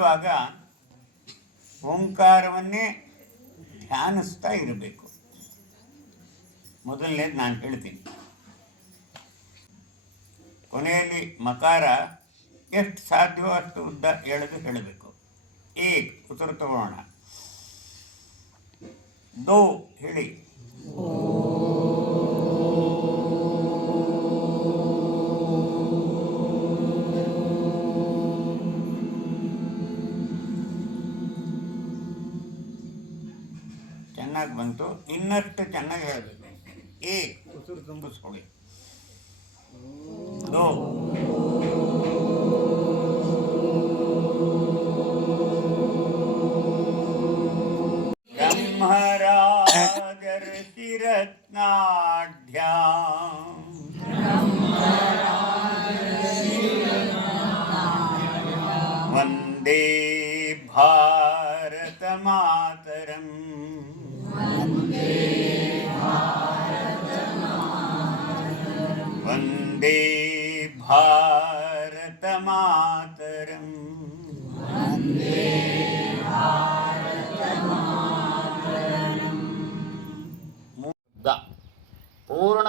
ಹೇಳುವಾಗ ಓಂಕಾರವನ್ನೇ ಧ್ಯಾನಿಸ್ತಾ ಇರಬೇಕು. ಮೊದಲನೇದು ನಾನು ಹೇಳ್ತೀನಿ. ಕೊನೆಯಲ್ಲಿ ಮಕಾರ ಎಷ್ಟು ಸಾಧ್ಯವೋ ಅಷ್ಟು ಉದ್ದ ಎಳೆದು ಹೇಳಬೇಕು. ಏಕ್, ಉತ್ತರ ತಗೊಳ್ಳೋಣ ದೋ, ಹೇಳಿ. अन्नष्ट चन्नगायले एक चतुर्थम सोळे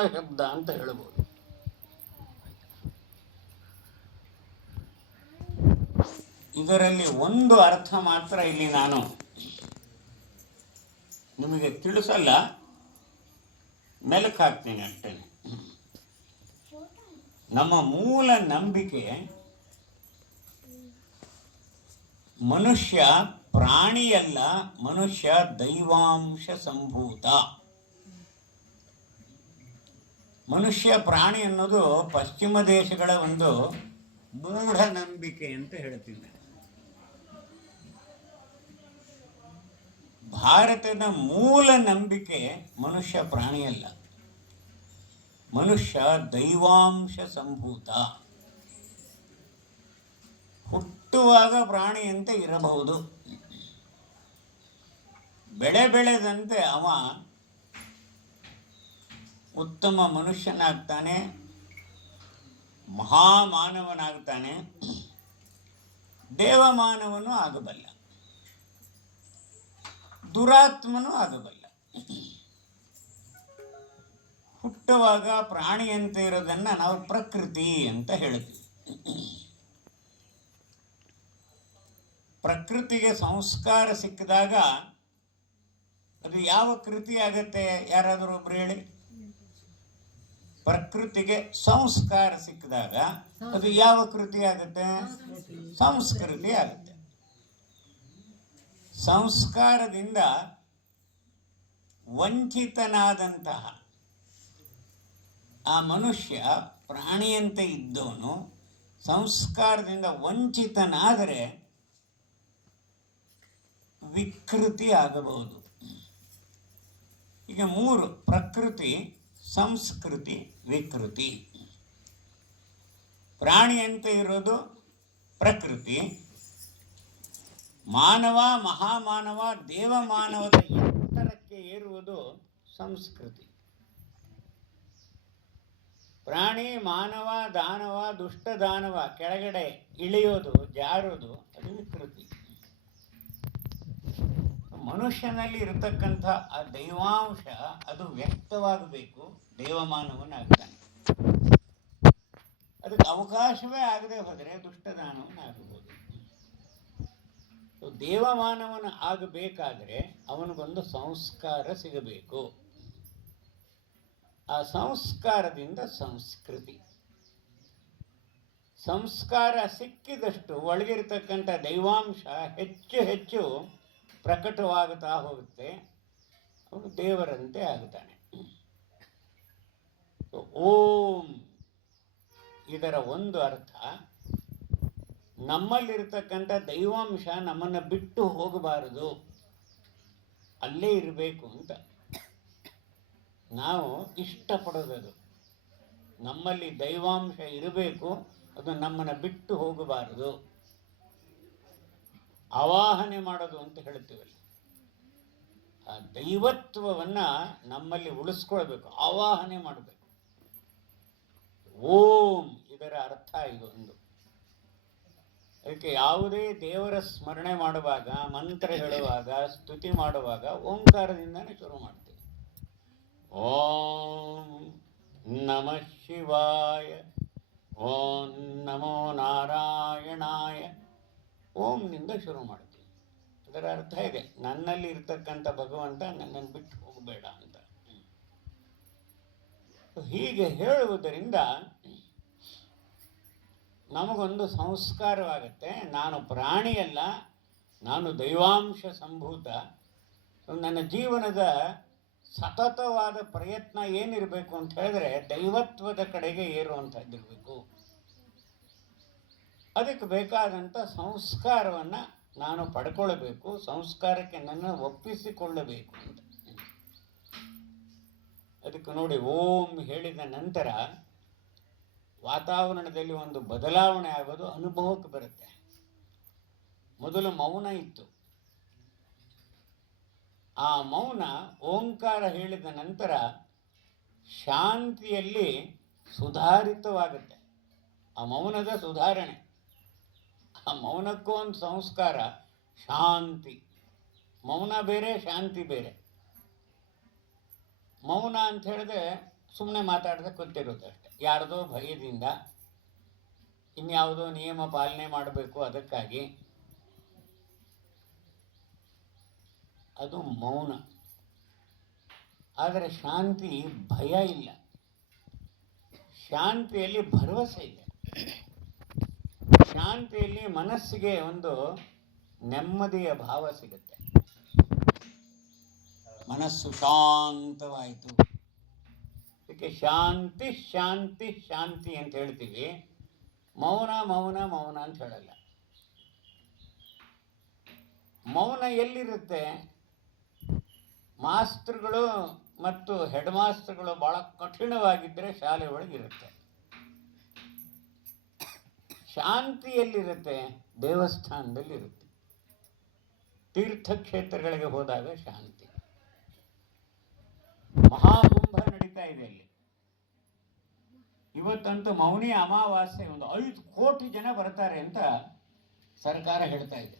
ಶಬ್ದ ಅಂತ ಹೇಳ್ಬೋದು. ಇದರಲ್ಲಿ ಒಂದು ಅರ್ಥ ಮಾತ್ರ ಇಲ್ಲಿ ನಾನು ನಿಮಗೆ ತಿಳಿಸಲ್ಲ. ಮೆಲುಕು ಹಾಕ್ತೀನಿ ಅಷ್ಟೇ. ನಮ್ಮ ಮೂಲ ನಂಬಿಕೆ ಮನುಷ್ಯ ಪ್ರಾಣಿಯಲ್ಲ, ಮನುಷ್ಯ ದೈವಾಂಶ ಸಂಭೂತ. ಮನುಷ್ಯ ಪ್ರಾಣಿ ಅನ್ನೋದು ಪಶ್ಚಿಮ ದೇಶಗಳ ಒಂದು ಮೂಢ ನಂಬಿಕೆ ಅಂತ ಹೇಳ್ತೀನಿ. ಭಾರತದ ಮೂಲ ನಂಬಿಕೆ ಮನುಷ್ಯ ಪ್ರಾಣಿಯಲ್ಲ ಮನುಷ್ಯ ದೈವಾಂಶ ಸಂಭೂತ. ಹುಟ್ಟುವಾಗ ಪ್ರಾಣಿಯಂತೆ ಇರಬಹುದು. ಬೆಳೆ ಬೆಳೆದಂತೆ ಅವ ಉತ್ತಮ ಮನುಷ್ಯನಾಗ್ತಾನೆ, ಮಹಾಮಾನವನಾಗ್ತಾನೆ. ದೇವಮಾನವನು ಆಗಬಲ್ಲ. ದುರಾತ್ಮನೂ ಆಗಬಲ್ಲ. ಹುಟ್ಟುವಾಗ ಪ್ರಾಣಿಯಂತೆ ಇರೋದನ್ನು ನಾವು ಪ್ರಕೃತಿ ಅಂತ ಹೇಳ್ತೀವಿ. ಪ್ರಕೃತಿಗೆ ಸಂಸ್ಕಾರ ಸಿಕ್ಕಿದಾಗ ಅದು ಯಾವ ಕೃತಿ ಆಗತ್ತೆ? ಯಾರಾದರೂ ಒಬ್ರು ಹೇಳಿ. ಪ್ರಕೃತಿಗೆ ಸಂಸ್ಕಾರ ಸಿಕ್ಕಿದಾಗ ಅದು ಯಾವ ಕೃತಿ ಆಗುತ್ತೆ? ಸಂಸ್ಕೃತಿ ಆಗುತ್ತೆ. ಸಂಸ್ಕಾರದಿಂದ ವಂಚಿತನಾದಂತಹ ಆ ಮನುಷ್ಯ ಪ್ರಾಣಿಯಂತೆ ಇದ್ದವನು, ಸಂಸ್ಕಾರದಿಂದ ವಂಚಿತನಾದರೆ ವಿಕೃತಿ ಆಗಬಹುದು. ಈಗ ಮೂರು, ಪ್ರಕೃತಿ ಸಂಸ್ಕೃತಿ, ವಿಕೃತಿ. ಅಂತ ಇರೋದು ಪ್ರಕೃತಿ. ಮಾನವ, ಮಹಾಮಾನವ, ದೇವಮಾನವದ ಎತ್ತರಕ್ಕೆ ಏರುವುದು ಸಂಸ್ಕೃತಿ. ಪ್ರಾಣಿ, ಮಾನವ, ದಾನವ ದುಷ್ಟ ದಾನವ ಕೆಳಗಡೆ ಇಳಿಯೋದು ಜಾರೋದು ಅದು ವಿಕೃತಿ. ಮನುಷ್ಯನಲ್ಲಿ ಇರತಕ್ಕಂಥ ಆ ದೈವಾಂಶ ಅದು ವ್ಯಕ್ತವಾಗಬೇಕು, ದೇವಮಾನವನಾಗ್ತಾನೆ. ಅದಕ್ಕೆ ಅವಕಾಶವೇ ಆಗದೆ ಹೋದರೆ ದುಷ್ಟದಾನವನಾಗಬಹುದು. ದೇವಮಾನವನ ಆಗಬೇಕಾದರೆ ಅವನಿಗೊಂದು ಸಂಸ್ಕಾರ ಸಿಗಬೇಕು. ಆ ಸಂಸ್ಕಾರದಿಂದ ಸಂಸ್ಕೃತಿ. ಸಂಸ್ಕಾರ ಸಿಕ್ಕಿದಷ್ಟು ಒಳಗಿರ್ತಕ್ಕಂಥ ದೈವಾಂಶ ಹೆಚ್ಚು ಹೆಚ್ಚು ಪ್ರಕಟವಾಗುತ್ತಾ ಹೋಗುತ್ತೆ, ಅವನು ದೇವರಂತೆ ಆಗುತ್ತಾನೆ. ಓಂ ಇದರ ಒಂದು ಅರ್ಥ, ನಮ್ಮಲ್ಲಿರ್ತಕ್ಕಂಥ ದೈವಾಂಶ ನಮ್ಮನ್ನು ಬಿಟ್ಟು ಹೋಗಬಾರದು, ಅಲ್ಲೇ ಇರಬೇಕು ಅಂತ. ನಾವು ಇಷ್ಟಪಡೋದದು, ನಮ್ಮಲ್ಲಿ ದೈವಾಂಶ ಇರಬೇಕು, ಅದು ನಮ್ಮನ್ನು ಬಿಟ್ಟು ಹೋಗಬಾರದು. ಆವಾಹನೆ ಮಾಡೋದು ಅಂತ ಹೇಳ್ತೀವಲ್ಲ ಆ ದೈವತ್ವವನ್ನು ನಮ್ಮಲ್ಲಿ ಉಳಿಸ್ಕೊಳ್ಬೇಕು, ಆವಾಹನೆ ಮಾಡಬೇಕು. ಓಂ ಇದರ ಅರ್ಥ ಇದೊಂದು ಅದಕ್ಕೆ ಯಾವುದೇ ದೇವರ ಸ್ಮರಣೆ ಮಾಡುವಾಗ, ಮಂತ್ರ ಹೇಳುವಾಗ, ಸ್ತುತಿ ಮಾಡುವಾಗ ಓಂಕಾರದಿಂದನೇ ಶುರು ಮಾಡ್ತೀವಿ. ಓಂ ನಮಃ ಶಿವಾಯ, ಓಂ ನಮೋ ನಾರಾಯಣಾಯ. ಓಂನಿಂದ ಶುರು ಮಾಡ್ತೀವಿ ಅದರ ಅರ್ಥ ಇದೆ. ನನ್ನಲ್ಲಿ ಇರ್ತಕ್ಕಂಥ ಭಗವಂತ ನನ್ನನ್ನು ಬಿಟ್ಟು ಹೋಗಬೇಡ ಅಂತ. ಹೀಗೆ ಹೇಳುವುದರಿಂದ ನಮಗೊಂದು ಸಂಸ್ಕಾರವಾಗುತ್ತೆ. ನಾನು ಪ್ರಾಣಿಯಲ್ಲ ನಾನು ದೈವಾಂಶ ಸಂಭೂತ. ನನ್ನ ಜೀವನದ ಸತತವಾದ ಪ್ರಯತ್ನ ಏನಿರಬೇಕು ಅಂತ ಹೇಳಿದ್ರೆ ದೈವತ್ವದ ಕಡೆಗೆ ಏರುವಂಥದ್ದಿರಬೇಕು. ಅದಕ್ಕೆ ಬೇಕಾದಂಥ ಸಂಸ್ಕಾರವನ್ನು ನಾನು ಪಡ್ಕೊಳ್ಬೇಕು, ಸಂಸ್ಕಾರಕ್ಕೆ ನನ್ನ ಒಪ್ಪಿಸಿಕೊಳ್ಳಬೇಕು ಅಂತ. ಅದಕ್ಕೆ ನೋಡಿ, ಓಂ ಹೇಳಿದ ನಂತರ ವಾತಾವರಣದಲ್ಲಿ ಒಂದು ಬದಲಾವಣೆ ಆಗೋದು ಅನುಭವಕ್ಕೆ ಬರುತ್ತೆ. ಮೊದಲು ಮೌನ ಇತ್ತು. ಆ ಮೌನ ಓಂಕಾರ ಹೇಳಿದ ನಂತರ ಶಾಂತಿಯಲ್ಲಿ ಸುಧಾರಿತವಾಗುತ್ತೆ. ಆ ಮೌನದ ಸುಧಾರಣೆ. ಆ ಮೌನಕ್ಕೂ ಒಂದು ಸಂಸ್ಕಾರ, ಶಾಂತಿ. ಮೌನ ಬೇರೆ, ಶಾಂತಿ ಬೇರೆ. ಮೌನ ಅಂತ ಹೇಳಿದ್ರೆ ಸುಮ್ಮನೆ ಮಾತಾಡದೆ ಕೂತಿರೋದು ಅಷ್ಟೆ. ಯಾರದೋ ಭಯದಿಂದ ಇನ್ಯಾವುದೋ ನಿಯಮ ಪಾಲನೆ ಮಾಡಬೇಕು ಅದಕ್ಕಾಗಿ. ಅದು ಮೌನ. ಆದರೆ ಶಾಂತಿ ಭಯ ಇಲ್ಲ. ಶಾಂತಿಯಲ್ಲಿ ಭರವಸೆ ಇದೆ. ಶಾಂತಿಯಲ್ಲಿ ಮನಸ್ಸಿಗೆ ಒಂದು ನೆಮ್ಮದಿಯ ಭಾವ ಸಿಗುತ್ತೆ. ಮನಸ್ಸು ಶಾಂತವಾಯಿತು. ಅದಕ್ಕೆ ಶಾಂತಿ ಶಾಂತಿ ಶಾಂತಿ ಅಂತ ಹೇಳ್ತೀವಿ. ಮೌನ ಮೌನ ಮೌನ ಅಂತ ಹೇಳಲ್ಲ. ಮೌನ ಎಲ್ಲಿರುತ್ತೆ? ಮಾಸ್ಟರ್ಗಳು ಮತ್ತು ಹೆಡ್ ಮಾಸ್ತರ್ಗಳು ಭಾಳ ಕಠಿಣವಾಗಿದ್ದರೆ ಶಾಲೆ ಒಳಗಿರುತ್ತೆ. ಶಾಂತಿ ಎಲ್ಲಿರುತ್ತೆ ದೇವಸ್ಥಾನದಲ್ಲಿರುತ್ತೆ. ತೀರ್ಥಕ್ಷೇತ್ರಗಳಿಗೆ ಹೋದಾಗ ಶಾಂತಿ. ಮಹಾಕುಂಭ ನಡೀತಾ ಇದೆ ಅಲ್ಲಿ. ಇವತ್ತಂತೂ ಮೌನಿ ಅಮಾವಾಸ್ಯೆ, ಒಂದು ಐದು ಕೋಟಿ ಜನ ಬರ್ತಾರೆ ಅಂತ ಸರ್ಕಾರ ಹೇಳ್ತಾ ಇದೆ.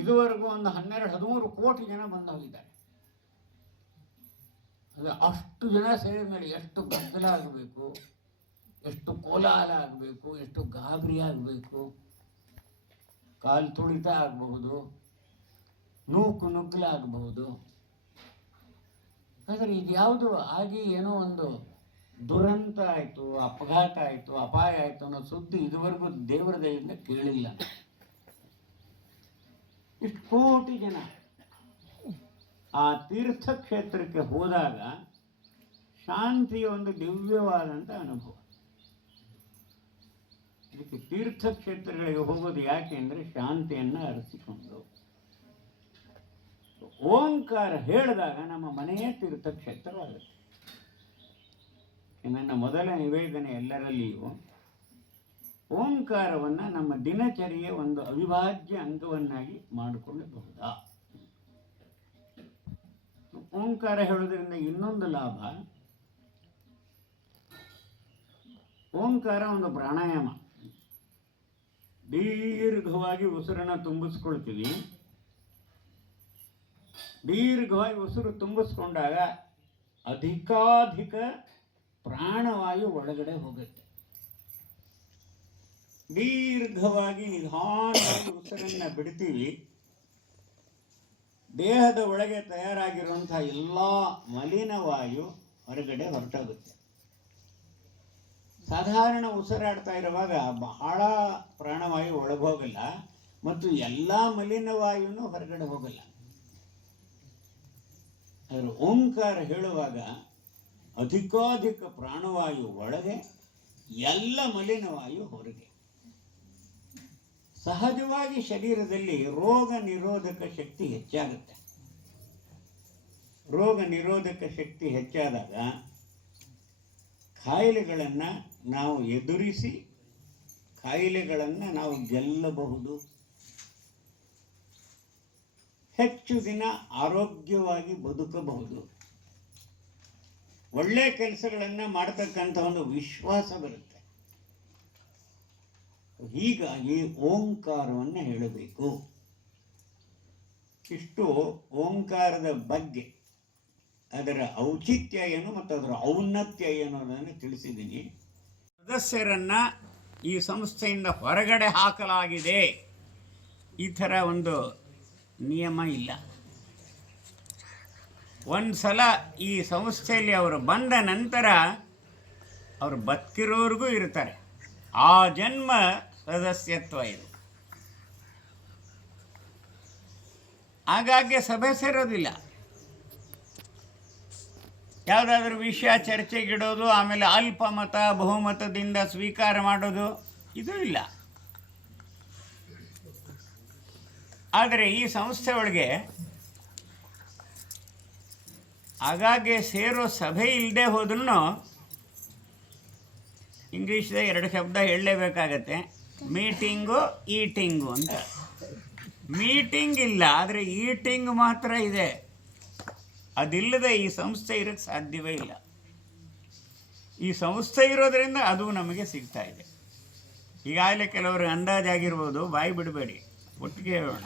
ಇದುವರೆಗೂ ಒಂದು ಹನ್ನೆರಡು, ಹದಿಮೂರು ಕೋಟಿ ಜನ ಬಂದು ಹೋಗಿದ್ದಾರೆ. ಅಷ್ಟು ಜನ ಸೇರಿದ ಮೇಲೆ ಎಷ್ಟು ಗದ್ದಲ ಆಗಬೇಕು? ಎಷ್ಟು ಕೋಲಾಹಲ ಆಗಬೇಕು, ಎಷ್ಟು ಗಾಬರಿ ಆಗಬೇಕು, ಕಾಲು ತುಳಿತ ಆಗಬಹುದು, ನೂಕು ನುಗ್ಗಲಾಗಬಹುದು ಆದರೆ ಇದು ಯಾವುದು ಆಗಿ ಏನೋ ಒಂದು ದುರಂತ ಆಯಿತು, ಅಪಘಾತ ಆಯಿತು, ಅಪಾಯ ಆಯಿತು ಅನ್ನೋ ಸುದ್ದಿ ಇದುವರೆಗೂ ದೇವರ ದಯದಿಂದ ಕೇಳಿಲ್ಲ. ಇಷ್ಟು ಕೋಟಿ ಜನ ಆ ತೀರ್ಥಕ್ಷೇತ್ರಕ್ಕೆ ಹೋದಾಗ ಶಾಂತಿಯ ಒಂದು ದಿವ್ಯವಾದಂಥ ಅನುಭವ. ಇದಕ್ಕೆ ತೀರ್ಥಕ್ಷೇತ್ರಗಳಿಗೆ ಹೋಗೋದು ಯಾಕೆ ಅಂದರೆ ಶಾಂತಿಯನ್ನು ಅರಸಿಕೊಂಡು. ಓಂಕಾರ ಹೇಳಿದಾಗ ನಮ್ಮ ಮನೆಯೇ ತೀರ್ಥಕ್ಷೇತ್ರವಾಗುತ್ತೆ. ನನ್ನ ಮೊದಲ ನಿವೇದನೆ ಎಲ್ಲರಲ್ಲಿಯೂ ಓಂಕಾರವನ್ನು ನಮ್ಮ ದಿನಚರಿಯ ಒಂದು ಅವಿಭಾಜ್ಯ ಅಂಗವನ್ನಾಗಿ ಮಾಡಿಕೊಳ್ಳಬಹುದಾ? ಓಂಕಾರ ಹೇಳೋದ್ರಿಂದ ಇನ್ನೊಂದು ಲಾಭ. ಓಂಕಾರ ಒಂದು ಪ್ರಾಣಾಯಾಮ. ದೀರ್ಘವಾಗಿ ಉಸಿರನ್ನು ತುಂಬಿಸ್ಕೊಳ್ತೀವಿ ದೀರ್ಘವಾಗಿ ಉಸಿರು ತುಂಬಿಸ್ಕೊಂಡಾಗ ಅಧಿಕಾಧಿಕ ಪ್ರಾಣವಾಯು ಒಳಗಡೆ ಹೋಗುತ್ತೆ. ದೀರ್ಘವಾಗಿ ನಿಧಾನವಾಗಿ ಉಸಿರನ್ನು ಬಿಡ್ತೀವಿ. ದೇಹದ ಒಳಗೆ ತಯಾರಾಗಿರುವಂಥ ಎಲ್ಲ ಮಲಿನವಾಯು ಹೊರಗಡೆ ಹೊರಟೋಗುತ್ತೆ. ಸಾಧಾರಣ ಉಸಿರಾಡ್ತಾ ಇರುವಾಗ ಬಹಳ ಪ್ರಾಣವಾಯು ಒಳಗೋಗಲ್ಲ ಮತ್ತು ಎಲ್ಲ ಮಲಿನವಾಯುನು ಹೊರಗಡೆ ಹೋಗಲ್ಲ. ಆದರೆ ಓಂಕಾರ ಹೇಳುವಾಗ ಅಧಿಕಾಧಿಕ ಪ್ರಾಣವಾಯು ಒಳಗೆ ಎಲ್ಲ ಮಲಿನವಾಯು ಹೊರಗೆ. ಸಹಜವಾಗಿ ಶರೀರದಲ್ಲಿ ರೋಗ ನಿರೋಧಕ ಶಕ್ತಿ ಹೆಚ್ಚಾಗುತ್ತೆ. ರೋಗ ನಿರೋಧಕ ಶಕ್ತಿ ಹೆಚ್ಚಾದಾಗ ಕಾಯಿಲೆಗಳನ್ನು ನಾವು ಎದುರಿಸಿ ಕಾಯಿಲೆಗಳನ್ನು ನಾವು ಗೆಲ್ಲಬಹುದು. ಹೆಚ್ಚು ದಿನ ಆರೋಗ್ಯವಾಗಿ ಬದುಕಬಹುದು. ಒಳ್ಳೆ ಕೆಲಸಗಳನ್ನು ಮಾಡ್ತಕ್ಕಂಥ ಒಂದು ವಿಶ್ವಾಸ ಬರುತ್ತೆ. ಹೀಗಾಗಿ ಓಂಕಾರವನ್ನು ಹೇಳಬೇಕು. ಇಷ್ಟು ಓಂಕಾರದ ಬಗ್ಗೆ. ಅದರ ಔಚಿತ್ಯ ಏನು ಮತ್ತು ಅದರ ಔನ್ನತ್ಯ ಏನು ಅನ್ನೋದನ್ನು ತಿಳಿಸಿದ್ದೀನಿ. ಸದಸ್ಯರನ್ನು ಈ ಸಂಸ್ಥೆಯಿಂದ ಹೊರಗಡೆ ಹಾಕಲಾಗಿದೆ. ಈ ಥರ ಒಂದು ನಿಯಮ ಇಲ್ಲ. ಒಂದು ಸಲ ಈ ಸಂಸ್ಥೆಯಲ್ಲಿ ಅವರು ಬಂದ ನಂತರ ಅವರು ಬದುಕಿರೋರಿಗೂ ಇರ್ತಾರೆ. ಆ ಜನ್ಮ ಸದಸ್ಯತ್ವ ಇದು. ಆಗಾಗ್ಗೆ ಸಭೆ ಸೇರೋದಿಲ್ಲ. ಯಾವುದಾದ್ರೂ ವಿಷಯ ಚರ್ಚೆಗಿಡೋದು, ಆಮೇಲೆ ಅಲ್ಪಮತ ಬಹುಮತದಿಂದ ಸ್ವೀಕಾರ ಮಾಡೋದು, ಇದು ಇಲ್ಲ. ಆದರೆ ಈ ಸಂಸ್ಥೆ ಒಳಗೆ ಆಗಾಗ್ಗೆ ಸೇರೋ ಸಭೆ ಇಲ್ಲದೆ ಹೋದ್ರೂ ಇಂಗ್ಲೀಷ್ದ ಎರಡು ಶಬ್ದ ಹೇಳಲೇಬೇಕಾಗತ್ತೆ. ಮೀಟಿಂಗು, ಈಟಿಂಗು ಅಂತ. ಮೀಟಿಂಗ್ ಇಲ್ಲ, ಆದರೆ ಈಟಿಂಗ್ ಮಾತ್ರ ಇದೆ. ಅದಿಲ್ಲದೆ ಈ ಸಂಸ್ಥೆ ಇರೋಕ್ಕೆ ಸಾಧ್ಯವೇ ಇಲ್ಲ. ಈ ಸಂಸ್ಥೆ ಇರೋದರಿಂದ ಅದು ನಮಗೆ ಸಿಗ್ತಾ ಇದೆ. ಈಗಾಗಲೇ ಕೆಲವರು ಅಂದಾಜಾಗಿರ್ಬೋದು, ಬಾಯಿ ಬಿಡಬೇಡಿ, ಒಟ್ಟಿಗೆ ಹೇಳೋಣ.